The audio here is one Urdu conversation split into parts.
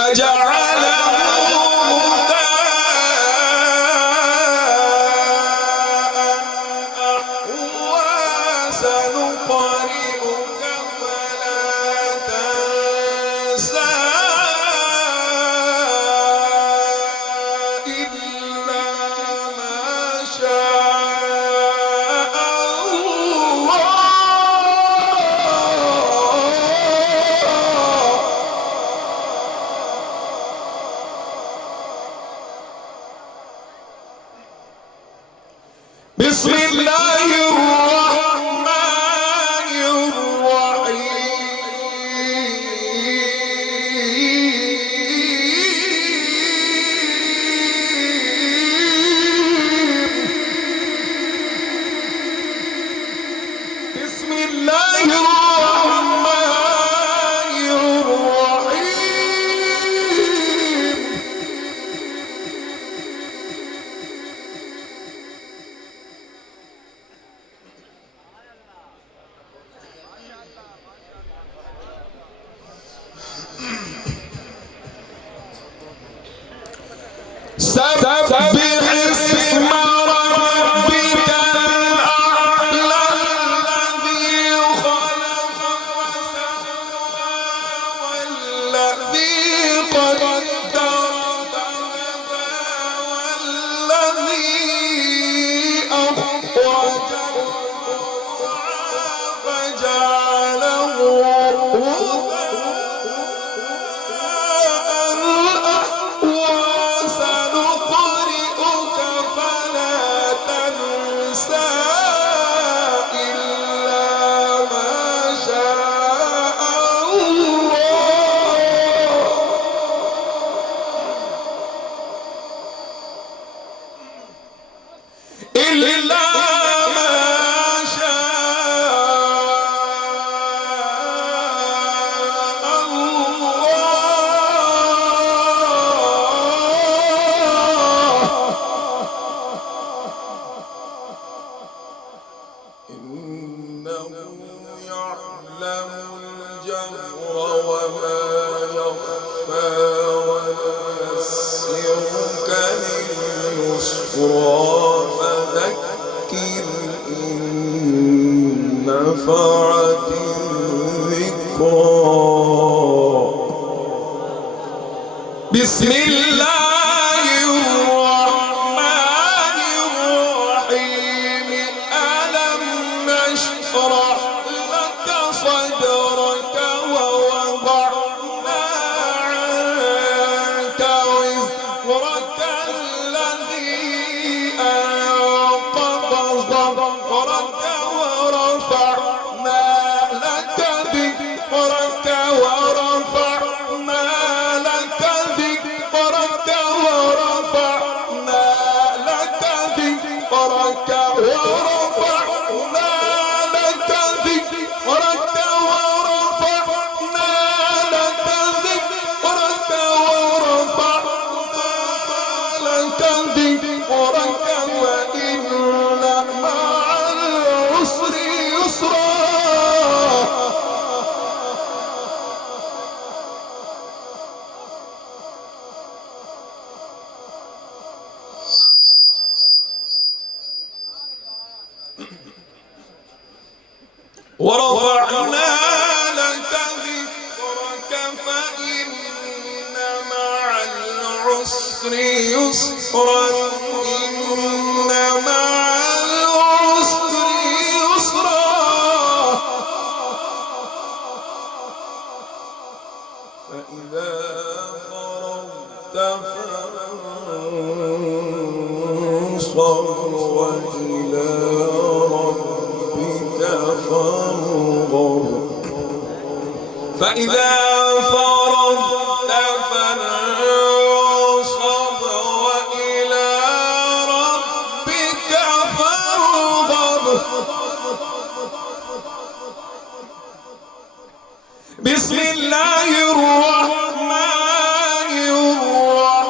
فجعله غثاء أحوى سنقرئك فلا تنسى إلا ما شاء الله. بسم الله الرحمن الرحيم. بسم الله الرحمن الرحيم. سبح اسم ربك الأعلى الذي خلق فسوى والذي قدر فهدى والذي أخرج المرعى فجعله غثاء أحوى سنقرئك فلا تنسى إلا ما شاء الله. إلا ما شاء الله. إنه يعلم الجهر وما يخفى وييسرك لليسرى فذكر إن نفعت الذكرى. بسم الله الرحمن الرحيم. ألم نشرح لك صدرك ووضعنا عنك وزرك الذي أنقض ظهرك ورفعنا لك ذكرك ورفعنا لك ذكرك ورفعنا لك ذكرك ورفعنا لك ذكرك ورفعنا لك ذكرك ورفعنا لك ذكرك وإن مع العسر يسرا. ورفعنا لك ذكرك فإن مع العسر يسرا. إن مع العسر يسرا. فإذا فرغت فانصب وإلى ربك فارغب. فإذا فرغت فانصب وإلى ربك فارغب. بسم الله الرحمن الرحيم.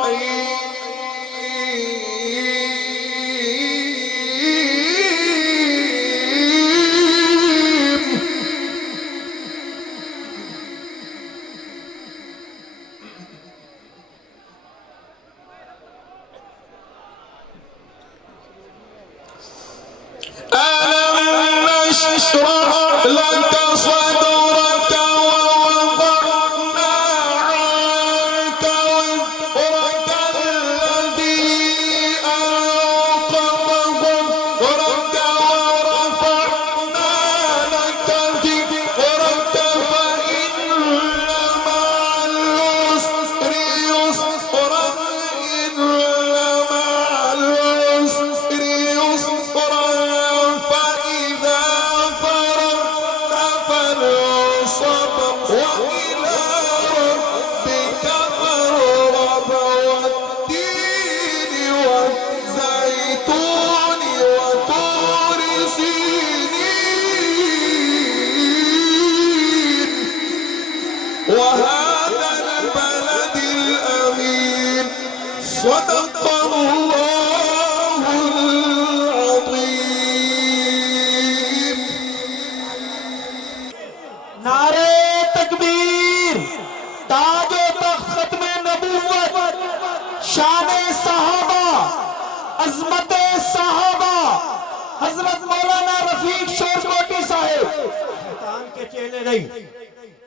نشرح لك صدرك ووضعنا عنك وزرك الذي أنقض ظهرك ورفعنا لك ذكرك فإن مع العسر يسرا إن مع العسر يسرا فإذا فرغت فانصب وإلى ربك فارغب والتين والزيتون وطور سينين وهذا البلد الأمين صدق الله العظيم. نعرے تکبیر، تاج و تخت ختم نبوت، شان صحابہ، عظمت صحابہ، حضرت مولانا رفیق شورکوٹی صاحب. شیطان کے چیلے نہیں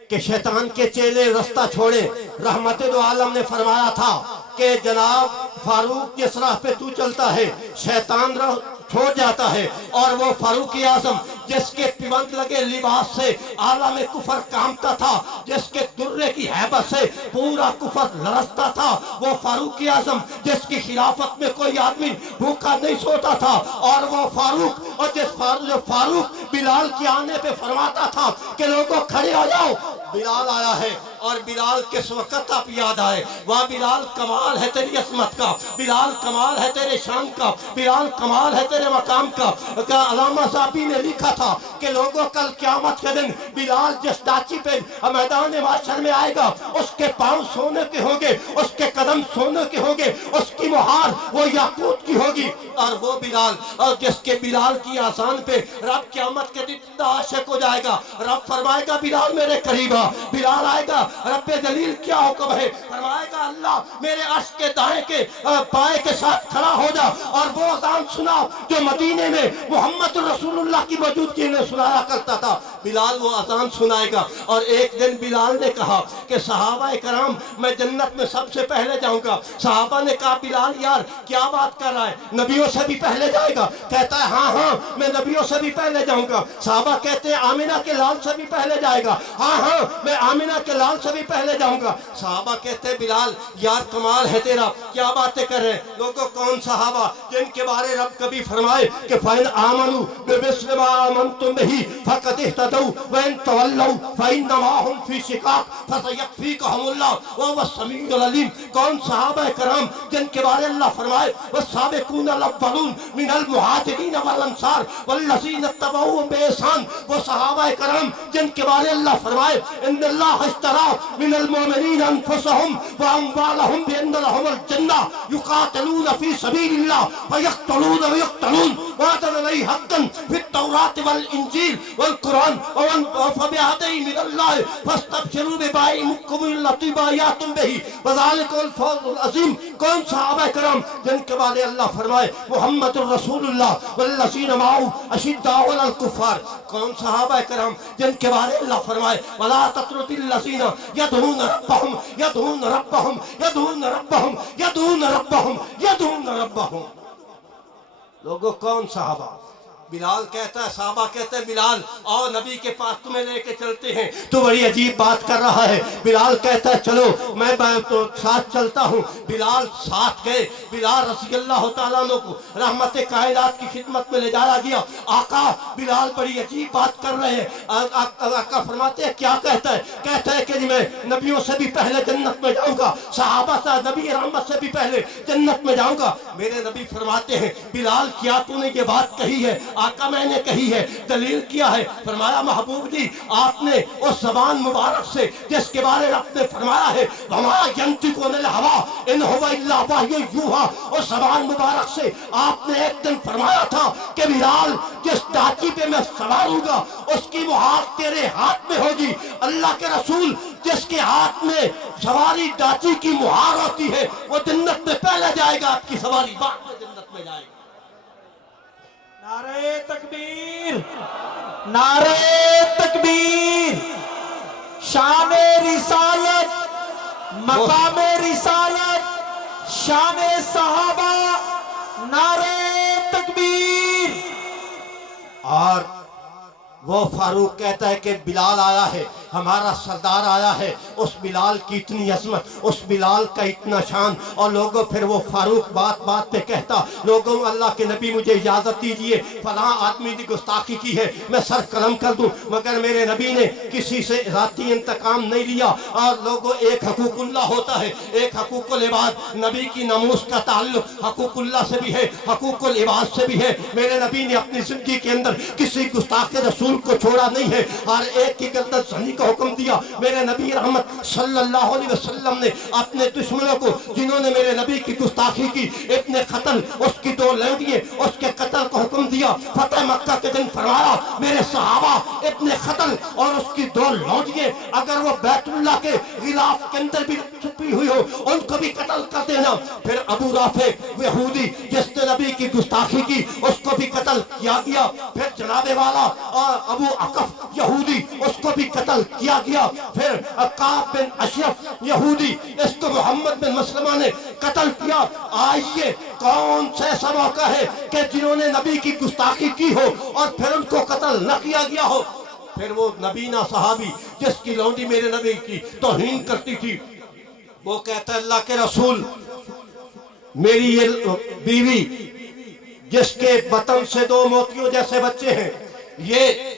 کہ شیطان کے چیلے رستہ چھوڑے. رحمت دو عالم نے فرمایا تھا کہ جناب فاروق جس راہ پہ تو چلتا ہے شیطان راہ چھوڑ جاتا ہے، اور وہ فاروق اعظم جس کے پیوند لگے لباس سے عالم کفر کامتا تھا، جس کے درے کی حیبت سے پورا کفر لرزتا تھا، وہ فاروق اعظم جس کی خلافت میں کوئی آدمی بھوکا نہیں سوتا تھا، اور وہ فاروق اور جو فاروق بلال کے آنے پہ فرماتا تھا کہ لوگوں کھڑے ہو جاؤ، بلال آیا ہے. اور بلال کس وقت آپ یاد آئے؟ وہاں بلال کمال ہے تیری عظمت کا، بلال کمال ہے تیرے شان کا، بلال کمال ہے تیرے مقام کا. علامہ صاحبی نے لکھا تھا کہ لوگوں کل قیامت کے دن بلال جس ڈاچی پہ میدان معاشر میں آئے گا اس کے پاؤں سونے کے ہوں گے، اس کے قدم سونے کے ہوں گے، اس کی مہار وہ یاقوت کی ہوگی. اور وہ بلال اور جس کے بلال کی آسان پہ رب قیامت کے دن عاشق ہو جائے گا. رب فرمائے گا بلال میرے قریب آ. بلال آئے گا، رب جلیل کیا حکم ہے؟ فرمائے گا اللہ میرے عرش کے دائیں کے پائے کے ساتھ کھڑا ہو جا اور وہ اذان سنا جو مدینے میں محمد رسول اللہ کی موجودگی میں سنایا کرتا تھا. بلال وہ اذان سنائے گا. اور ایک دن بلال نے کہا کہ صحابہ کرام میں جنت میں سب سے پہلے جاؤں گا. صحابہ نے کہا بلال یار کیا بات کر رہا ہے، نبیوں سے بھی پہلے جائے گا؟ کہتا ہے ہاں ہاں میں نبیوں سے بھی پہلے جاؤں گا. صحابہ کہتے ہیں آمینہ کے لال سے بھی پہلے جائے گا؟ ہاں ہاں میں آمینہ کے لال سے بھی پہلے جاؤں گا. صحابہ کہتے ہیں بلال یار کمال ہے تیرا، کیا باتیں کر رہے ہیں؟ لوگوں کون صحابہ جن کے بارے رب کبھی فرمائے کہ فَإِنْ آمَنُوا بِمِثْلِ مَا آمَنْتُمْ بِهِ فَقَدِ اهْتَدَوْا وَإِنْ تَوَلَّوْا فَإِنَّمَا هُمْ فِي شِقَاقٍ فَسَيَكْفِيكَهُمُ اللَّهُ وَهُوَ السَّمِيعُ الْعَلِيمُ. کون صحابہ کرام جن کے بارے اللہ فرمائے وَالسَّابِقُونَ الْأَوَّلُونَ مِنَ الْمُهَاجِرِينَ وَالْأَنصَارِ وَالَّذِينَ اتَّبَعُوهُم بِإِحْسَانٍ. وہ صحابہ کرام جن کے بارے اللہ فرمائے إِنَّ اللَّهَ اشْتَرَىٰ مِنَ الْمُؤْمِنِينَ أَنفُسَهُمْ وَأَمْوَالَهُمْ بِأَنَّ لَهُمُ الْجَنَّةَ يُقَاتِلُونَ فِي سَبِيلِ اللَّهِ فَيَقْتُلُونَ وَيُقْتَلُونَ وَعْدًا عَلَيْهِ حَقًّا فِي التَّوْرَاةِ وَالْإِنجِيلِ وَالْقُرْآنِ فَبِهَدِيِ مِنَ اللَّهِ فَاسْتَبْشِرُوا بِبَيْعِكُمُ الَّذِي بايعتم بِهِ وَذَلِكَ الْفَوْزُ الْعَظِيمُ. کون صحابہ کرام جن کے بارے اللہ فرمائے محمد الرسول اللہ والذین معه أشداء على الكفار. کون صحابہ کرام جن کے بارے اللہ فرمائے وَلَا تَطْرُدِ الَّذِينَ يَدْعُونَ رَبَّهُمْ يَدْعُونَ رَبَّهُمْ يَدْعُونَ رَبَّهُمْ يَدْعُونَ رَبَّهُمْ يَدْعُونَ رَبَّهُمْ. لوگوں کون صحابہ؟ بلال کہتا ہے، صحابہ کہتے ہیں بلال اور نبی کے پاس تمہیں لے کے چلتے ہیں. تو بڑی عجیب بات کر رہا ہے. بلال کہتا ہے چلو میں تو ساتھ چلتا ہوں. بلال ساتھ گئے. بلال رضی اللہ تعالیٰ عنہ کو رحمت کائنات کی خدمت میں لے جایا گیا. آقا بلال بڑی عجیب بات کر رہے ہیں. آقا فرماتے ہیں کیا کہتا ہے؟ کہتا ہے کہ میں نبیوں سے بھی پہلے جنت میں جاؤں گا، صحابہ سے نبی رحمت سے بھی پہلے جنت میں جاؤں گا. میرے نبی فرماتے ہیں بلال کیا تو نے یہ بات کہی ہے؟ آقا میں نے کہی ہے. دلیل کیا ہے؟ فرمایا محبوب جی آپ نے اس زبان مبارک سے جس کے بارے رب نے فرمایا ہے وَمَا يَنطِقُ عَنِ الْهَوَىٰ إِنْ هُوَ إِلَّا وَحْيٌ يُوحَىٰ، اس زبان مبارک سے آپ نے ایک دن فرمایا تھا کہ بلال جس ڈاچی پہ میں سوار ہوں گا اس کی مہار تیرے ہاتھ میں ہوگی. اللہ کے رسول جس کے ہاتھ میں سواری ڈاچی کی مہار ہوتی ہے وہ جنت میں پہلے جائے گا، آپ کی سواری بعد میں جنت میں جائے گا. نعرہ تکبیر، نعرہ تکبیر، شان رسالت، مقام رسالت، شان صحابہ، نعرہ تکبیر۔ اور وہ فاروق کہتا ہے کہ بلال آیا ہے، ہمارا سردار آیا ہے، اس بلال کی اتنی عظمت، اس بلال کا اتنا شان، اور لوگوں پھر وہ فاروق بات بات پہ کہتا، لوگوں اللہ کے نبی مجھے اجازت دیجئے، فلاں آدمی نے گستاخی کی ہے، میں سر قلم کر دوں، مگر میرے نبی نے کسی سے ذاتی انتقام نہیں لیا۔ اور لوگوں ایک حقوق اللہ ہوتا ہے، ایک حقوق العباد، نبی کی ناموس کا تعلق حقوق اللہ سے بھی ہے، حقوق العباد سے بھی ہے۔ میرے نبی نے اپنی زندگی کے اندر کسی گستاخ رسول کو چھوڑا نہیں ہے، ہر ایک کی گردن زنی کا حکم دیا۔ میرے نبی رحمت صلی اللہ علیہ وسلم نے اپنے دشمنوں کو جنہوں نے میرے نبی کی گستاخی کی، ابن قتل، اس کی 2 لونڈیاں، اس کے قتل کو حکم دیا۔ فتح مکہ کے دن فرمایا میرے صحابہ ابن قتل اور اس کی 2 لونڈیاں اگر وہ بیت اللہ کے غلاف کے اندر بھی چھپی ہوئی ہو ان کو بھی قتل کر دینا۔ پھر ابو رافع یہودی جس نے نبی کی گستاخی کی اس کو بھی قتل کیا گیا۔ پھر جناب والا اور ابو عقف یہودی اس کو بھی قتل کیا گیا۔ پھر کعب بن اشرف یہودی، اس کو محمد بن مسلمہ نے قتل کیا۔ آئیے کون سے ایسا موقع ہے کہ جنہوں نے نبی کی گستاخی کی ہو اور پھر ان کو قتل نہ کیا گیا ہو؟ پھر وہ نبینا صحابی جس کی لونڈی میرے نبی کی توہین کرتی تھی، وہ کہتا ہے اللہ کے رسول میری یہ بیوی جس کے بطن سے 2 موتیوں جیسے بچے ہیں، یہ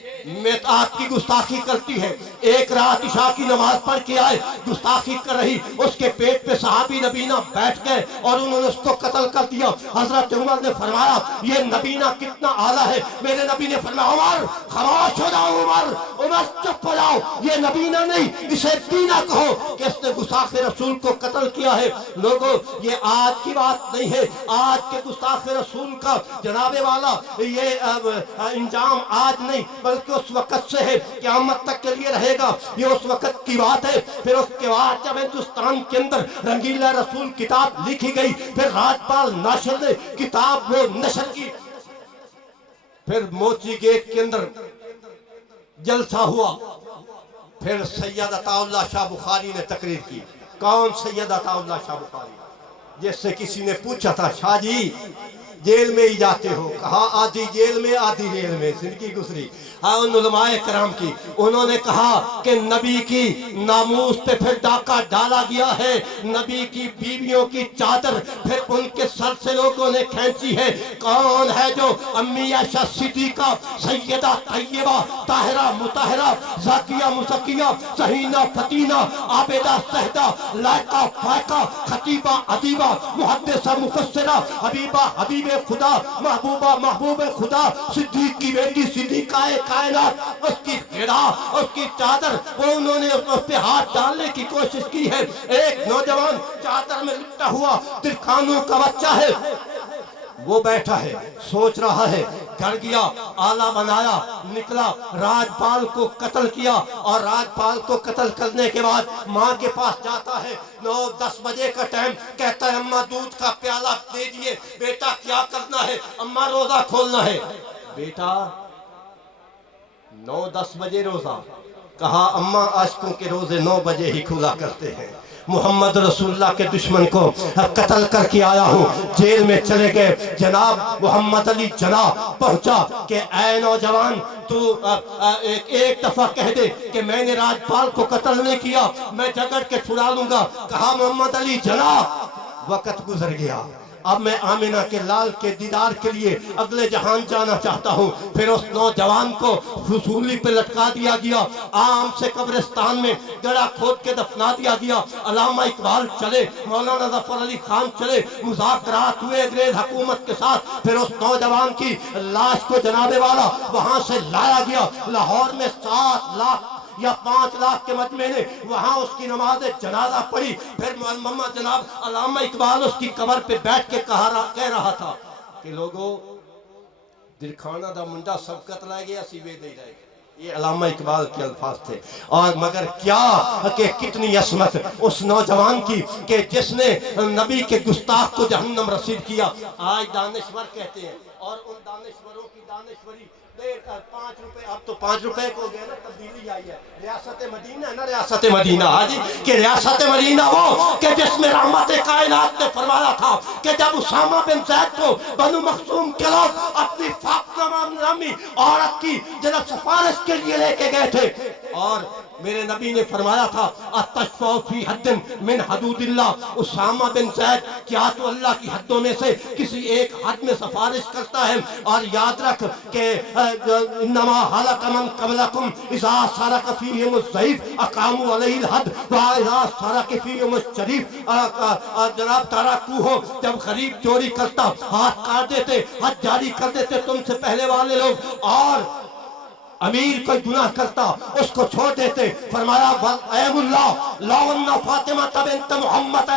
آپ کی گستاخی کرتی ہے۔ ایک رات عشاء کی نماز پڑھ کے آئے، گستاخی کر رہی، اس کے پیٹ پہ صحابی نبینا بیٹھ گئے اور انہوں نے اس کو قتل کر دیا۔ حضرت عمر نے فرمایا یہ نبینا کتنا اعلیٰ ہے۔ میرے نبی نے فرمایا عمر خاموش ہو جاؤ، عمر چپ ہو جاؤ، یہ نبینا نہیں اسے دینا کہو کہ اس نے گستاخ رسول کو قتل کیا ہے۔ لوگوں یہ آج کی بات نہیں ہے، آج کے گستاخ رسول کا جناب والا یہ انجام آج نہیں بلکہ اس وقت سے ہے، قیامت تک کے لیے رہے گا، یہ اس وقت کی بات ہے۔ پھر اس کے بعد جب ہندوستان کے اندر رنگیلا رسول کتاب لکھی گئی، پھر راجپال ناشر نے کتاب وہ نشر کی، پھر موچی گیٹ کے اندر جلسہ ہوا، پھر سید عطا اللہ شاہ بخاری نے تقریر کی۔ کون سید عطا اللہ شاہ بخاری؟ جس سے کسی نے پوچھا تھا شاہ جی جیل میں ہی جاتے ہو؟ کہا آدھی جیل میں آدھی ریل میں، زندگی گزری۔ ان علماء کرام کی، انہوں نے کہا کہ نبی کی ناموس پہ پھر ڈاکہ ڈالا گیا ہے، نبی کی بیویوں کی چادر پھر ان کے سر سے لوگوں نے کھینچی ہے۔ کون ہے جو امی عائشہ صدیقہ، سیدہ طیبہ، طاہرہ مطہرہ، زاکیہ مزکیہ، سہینہ فتینہ، عابدہ سہدہ، لائقہ فائقہ، خطیبہ ادیبہ، محدثہ مفسرہ، حبیبہ حبیب خدا، محبوبہ محبوب خدا، صدیق کی بیٹی صدیقہ کائنات، اس کی غذا، اس کی چادر، وہ انہوں نے اس پہ ہاتھ ڈالنے کی کوشش کی ہے۔ ایک نوجوان چادر میں لپٹا ہوا ترکانوں کا بچہ ہے، وہ بیٹھا ہے سوچ رہا ہے، گھر گیا آلہ بنایا، نکلا راجپال کو قتل کیا، اور راجپال کو قتل کرنے کے بعد ماں کے پاس جاتا ہے، 9-10 بجے کا ٹائم، کہتا ہے اماں دودھ کا پیالہ دے دیئے، بیٹا کیا کرنا ہے؟ اماں روزہ کھولنا ہے۔ بیٹا 9-10 بجے روزہ؟ کہا اماں عاشقوں کے روزے 9 بجے ہی کھلا کرتے ہیں۔ محمد رسول اللہ کے دشمن کو قتل کر کے آیا ہوں، جیل میں چلے گئے، جناب محمد علی جناب پہنچا کہ اے نوجوان تو ایک دفعہ کہہ دے کہ میں نے راجپال کو قتل نہیں کیا، میں جھگڑ کے چھڑا لوں گا۔ کہا محمد علی جناب وقت گزر گیا، اب میں آمنہ کے لال کے دیدار کے لیے اگلے جہان جانا چاہتا ہوں۔ پھر اس نوجوان کو فضولی پہ لٹکا دیا گیا، عام سے قبرستان میں گڑا کھود کے دفنا دیا گیا۔ علامہ اقبال چلے، مولانا ظفر علی خان چلے، مذاکرات ہوئے انگریز حکومت کے ساتھ، پھر اس نوجوان کی لاش کو جناب والا وہاں سے لایا گیا۔ لاہور میں 7 لاکھ یا 5 لاکھ کے مجمع نے وہاں اس کی نماز جنازہ پڑھی۔ پھر محمد جناب علامہ اقبال اس کی قبر پہ بیٹھ کے کہہ رہا تھا کہ لوگوں درکھانا دا منڈا سبقت لائے گیا سی وے دے جائے گا، یہ علامہ اقبال کے الفاظ تھے. اور مگر کیا کہ کتنی عصمت اس نوجوان کی کہ جس نے نبی کے گستاخ کو جہنم رسید کیا. آج دانشور کہتے ہیں اور ان دانشوروں کی دانشوری 5 روپے، اب تو 5 روپے کو گئے نا، تبدیلی آئی ہے. ریاست مدینہ ہے نا، ریاست مدینہ حاجی کہ ریاست مدینہ وہ کہ جس میں رحمت کائنات نے فرمایا تھا کہ جب اسامہ بن زید کو بنو مخزوم کے لوگ اپنی فاطمہ نامی عورت کی جناب سفارش کے لیے لے کے گئے تھے، اور میرے نبی نے فرمایا تھا اتشفع فی حد من حدود اللہ، اسامہ بن زید کیا تو اللہ کی حدوں میں سے کسی ایک حد میں سفارش کرتا ہے؟ اور یاد رکھ کہ انما حلق من قبلکم اذا سرق فیہم الضعیف اقاموا علیہ الحد واذا سرق فیہم الشریف جناب ترکوہ، جب غریب چوری کرتا ہاتھ کاٹ دیتے، حد جاری کر دیتے تم سے پہلے والے لوگ، اور امیر کوئی گناہ کرتا اس کو چھوڑ دیتے. فرمایا ایم اللہ لو ان فاطمہ بنت محمد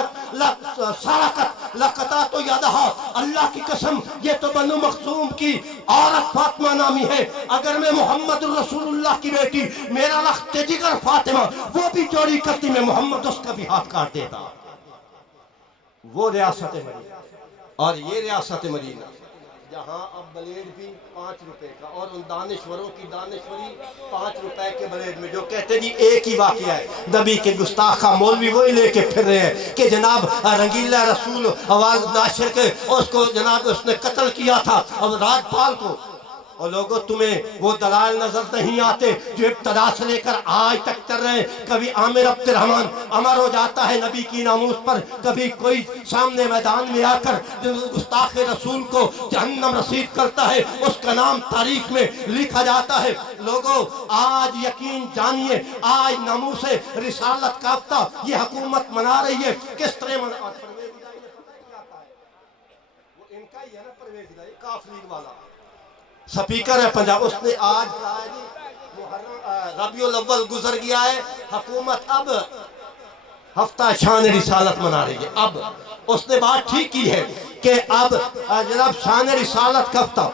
سرقت لقطعت یدہا، اللہ کی قسم یہ تو بنو مخزوم کی عورت فاطمہ نامی ہے، اگر میں محمد رسول اللہ کی بیٹی میرا لخت جگر فاطمہ وہ بھی چوری کرتی، میں محمد اس کا بھی ہاتھ کاٹ دیتا. وہ ریاست مدینہ اور یہ ریاست مدینہ جہاں اب بلیڈ بھی 5 روپے کا، اور ان دانشوروں کی دانشوری 5 روپے کے بلیڈ میں، جو کہتے جی ایک ہی واقعہ ہے. نبی کے گستاخ مولوی وہی لے کے پھر رہے ہیں کہ جناب رنگیلا رسول آواز ناشر کے اس کو جناب اس نے قتل کیا تھا، اب راجپال کو. اور لوگوں تمہیں وہ دلائل نظر نہیں آتے جو ابتدا سے لے کر آج تک چل رہے ہیں. کبھی عامر عبد الرحمن امر ہو جاتا ہے نبی کی ناموس پر، کبھی کوئی سامنے میدان میں آ کر گستاخ رسول کو جہنم رسید کرتا ہے، اس کا نام تاریخ میں لکھا جاتا ہے. لوگوں آج یقین جانیے، آج ناموس رسالت کافتہ یہ حکومت منا رہی ہے. کس طرح منا؟ وہ ان کا ہی ہے نا پرویز الہی، کاف لیگ والا سپیکر ہے پنجاب. اس نے آج کہا جی ربیع الاول گزر گیا ہے، حکومت اب ہفتہ شان رسالت منا رہی ہے. اب اس نے بات ٹھیک کی ہے کہ اب جناب شان رسالت کا ہفتہ،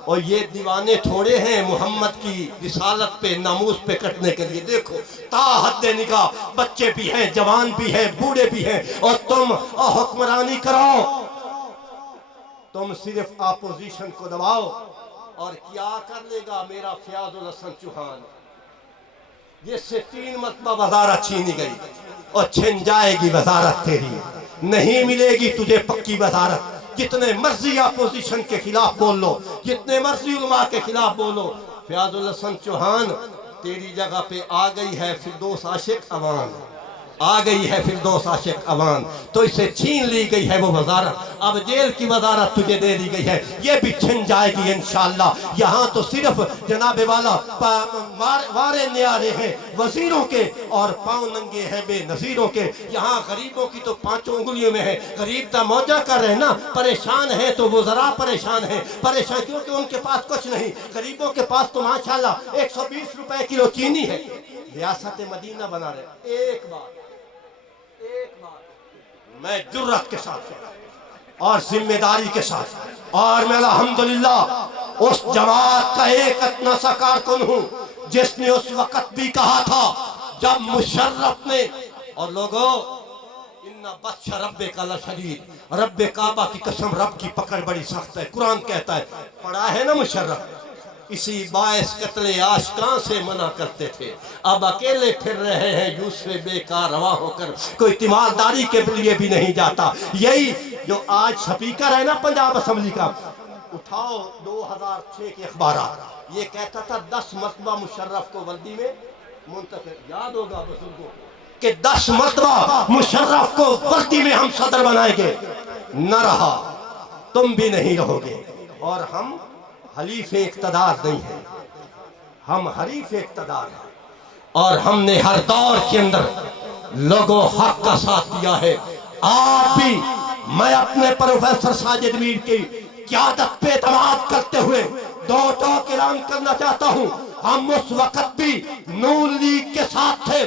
اور یہ دیوانے تھوڑے ہیں محمد کی رسالت پہ ناموس پہ کٹنے کے لیے. دیکھو تا حد نگاہ بچے بھی ہیں، جوان بھی ہیں، بوڑھے بھی ہیں، اور تم حکمرانی کرو، تم صرف اپوزیشن کو دباؤ. اور کیا کر لے گا میرا فیاض الحسن چوہان، جس سے 3 مرتبہ وزارت چھینی گئی، اور چھن جائے گی وزارت تیری، نہیں ملے گی تجھے پکی وزارت. جتنے مرضی اپوزیشن کے خلاف بول لو، جتنے مرضی علماء کے خلاف بولو، فیاض الحسن چوہان تیری جگہ پہ آ گئی ہے فردوس عاشق عوان، آ گئی ہے فردوس عاشق عوان، تو اسے چھین لی گئی ہے وہ وزارت. اب جیل کی وزارت تجھے دے دی گئی ہے، یہ بھی چھن جائے گی انشاءاللہ. یہاں تو صرف جناب والا وارے نیارے ہیں وزیروں کے، اور پاؤں ننگے ہیں بے نظیروں کے. یہاں غریبوں کی تو 5 انگلیوں میں ہے. غریب تا موجہ کر رہے نا، پریشان ہے تو وزراء پریشان ہیں، پریشان کیونکہ ان کے پاس کچھ نہیں. غریبوں کے پاس تو ماشاءاللہ 120 روپے کلو چینی ہے. ریاست مدینہ بنا رہے. ایک بات میں جرات کے ساتھ اور ذمہ داری کے ساتھ، اور میں الحمدللہ اس جماعت کا ایک اتنا سا کارکن ہوں جس نے اس وقت بھی کہا تھا جب مشرف نے، اور لوگوں ان بطش ربک لشدید، رب کعبہ کی قسم رب کی پکڑ بڑی سخت ہے. قرآن کہتا ہے، پڑھا ہے نا مشرف، اسی باعث قتل عاشقاں سے منع کرتے تھے، اب اکیلے پھر رہے ہیں یوسف بے کار روا ہو کر، کوئی تیمارداری کے لیے بھی نہیں جاتا. یہی جو آج سپیکر ہے نا پنجاب اسمبلی کا، اٹھاؤ 2006 کے اخبارات، یہ کہتا تھا 10 مرتبہ مشرف کو وردی میں منتخب، یاد ہوگا بزرگوں کہ 10 مرتبہ مشرف کو وردی میں ہم صدر بنائیں گے. نہ رہا، تم بھی نہیں رہو گے. اور ہم حلیف اقتدار نہیں ہیں، ہم حریف اقتدار ہیں، اور ہم نے ہر دور کے اندر لوگوں حق کا ساتھ دیا ہے. آپ بھی میں اپنے پروفیسر ساجد میر کی قیادت پہ اعتماد کرتے ہوئے 2 ٹوک اعلان کرنا چاہتا ہوں. ہم اس وقت بھی نون لیگ کے ساتھ تھے